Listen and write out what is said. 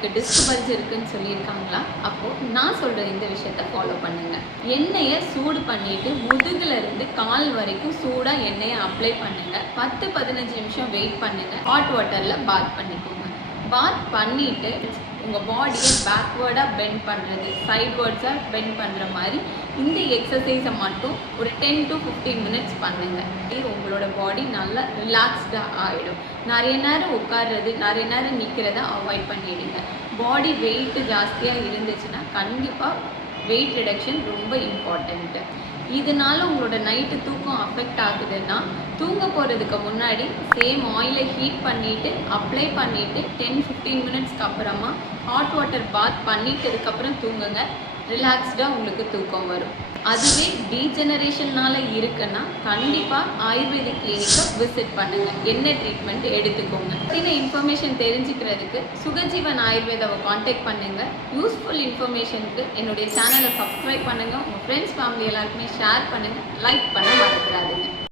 உங்களுக்கு disk bulge இருக்குன்னு சொல்லியிருக்காங்களா? அப்போது நான் சொல்கிற இந்த விஷயத்தை ஃபாலோ பண்ணுங்கள். எண்ணெயை சூடு பண்ணிவிட்டு முதுகுல இருந்து கால் வரைக்கும் சூடாக எண்ணெயை அப்ளை பண்ணுங்கள். 10-15 நிமிஷம் வெயிட் பண்ணுங்கள். ஹாட் வாட்டரில் பாத் பண்ணிக்கோங்க. பாத் பண்ணிவிட்டு உங்கள் பாடியை பேக்வேர்டாக பெண்ட் பண்ணுறது, சைட்வேர்ட்ஸாக பெண்ட் பண்ணுற மாதிரி இந்த எக்ஸசைஸை மட்டும் ஒரு 10 to 15 மினிட்ஸ் பண்ணுங்கள். உங்களோட பாடி நல்லா ரிலாக்ஸ்டாக ஆகிடும். நிறைய நேரம் உட்கார்றது, நிறைய நேரம் நிற்கிறத அவாய்ட் பண்ணிடுங்க. பாடி வெயிட்டு ஜாஸ்தியாக இருந்துச்சுன்னா கண்டிப்பாக வெயிட் ரிடக்ஷன் ரொம்ப இம்பார்ட்டண்ட்டு. இதனால உங்களோட நைட்டு தூக்கம் அஃபெக்ட் ஆகுதுன்னா தூங்க போகிறதுக்கு முன்னாடி சேம் ஆயிலை ஹீட் பண்ணிவிட்டு அப்ளை பண்ணிவிட்டு 10-15 மினிட்ஸ்க்கு அப்புறமா ஹாட் வாட்டர் பாத் பண்ணிட்டதுக்கப்புறம் தூங்குங்க. ரிலாக்ஸ்டாக உங்களுக்கு தூக்கம் வரும். அதுவே டீஜெனரேஷனால் இருக்குன்னா கண்டிப்பாக ஆயுர்வேதிக் கிளினிக்கை விசிட் பண்ணுங்கள். என்ன ட்ரீட்மெண்ட் எடுத்துக்கோங்க. பற்றின இன்ஃபர்மேஷன் தெரிஞ்சுக்கிறதுக்கு சுகஜீவன் ஆயுர்வேதாவை காண்டாக்ட் பண்ணுங்கள். யூஸ்ஃபுல் இன்ஃபர்மேஷனுக்கு என்னுடைய சேனலை சப்ஸ்கிரைப் பண்ணுங்கள். உங்கள் ஃப்ரெண்ட்ஸ் ஃபேமிலி எல்லாருக்குமே ஷேர் பண்ணுங்கள். லைக் பண்ண மறந்துடாதீங்க.